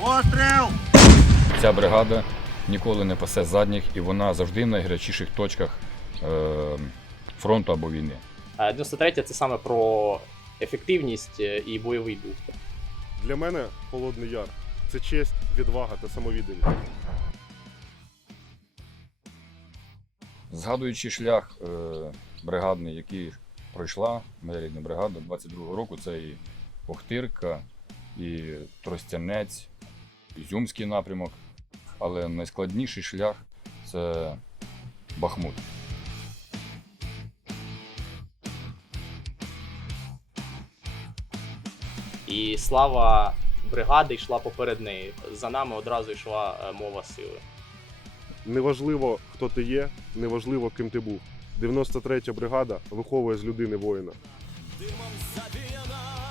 Постріл! Ця бригада ніколи не пасе задніх, і вона завжди в найгарячіших точках е, фронту або війни. Е, 93 це саме про ефективність е, і бойовий дух. Для мене Холодний Яр це честь, відвага та самовідданість. Згадуючи шлях е, бригадний, який пройшла моя рідна бригада 22-го року, це і Охтирка, і Тростянець, Ізюмський напрямок. Але найскладніший шлях це Бахмут. І слава бригади йшла поперед неї. За нами одразу йшла е, мова сили. Неважливо, хто ти є, неважливо, ким ти був. 93-я бригада виховує з людини воїна. Димом завіяна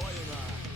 Feuer.